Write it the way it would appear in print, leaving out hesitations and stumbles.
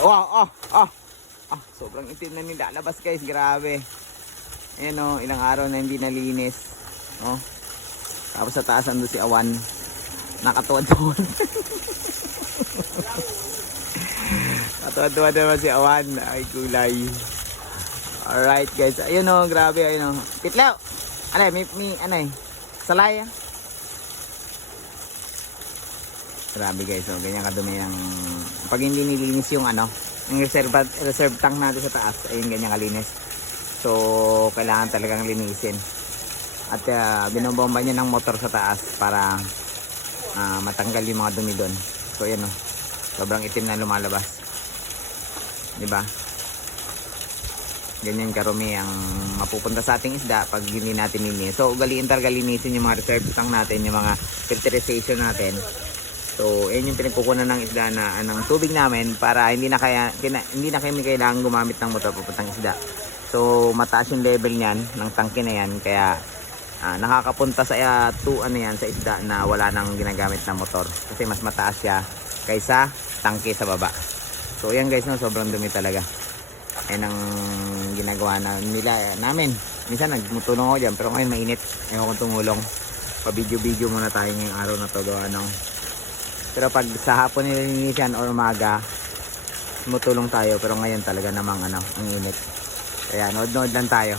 Wow, sobrang itim na nilalabas guys, grabe. Ayan o, ilang araw na hindi nalinis. Oh. Tapos sa taas ando si Awan. Nakatuwad-tuwad. Nakatuwad-tuwad naman si Awan. Ay kulay. Alright guys, ayun o, grabe, ayun o. Pitlaw! Ano, salay. Grabe guys, so ganyan kadumi yung pag hindi nilinis yung yung reserve tank natin sa taas, ayun ganyan kalinis. So kailangan talagang linisin. At binobomba niya ng motor sa taas para matanggal yung mga dumi doon. So ayan o, sobrang itim na lumalabas. 'Di ba? Ganyan karumi ang mapupunta sa ating isda pag hindi natin linisin. So ugaliin talaga linisin yung mga reserve tank natin, yung mga filtration natin. So, ayun yung pinagkukunan ng isda na ng tubig namin para hindi na kami kailangan gumamit ng motor papuntang isda. So, mataas yung level niyan ng tangke na yan, kaya nakakapunta sa sa isda na wala nang ginagamit na motor kasi mas mataas siya kaysa tangke sa baba. So, ayan guys, no, sobrang dumi talaga. Ayan ang ginagawa namin. Minsan nagtulong ako dyan, pero ngayon mainit. Ayaw kong tumulong. Pa-video-video muna tayo ngayong araw na to gawa ng. Pero pag sa hapon nilinisan o umaga, tumutulong tayo. Pero ngayon talaga namang ang init. Kaya nood-nood lang tayo.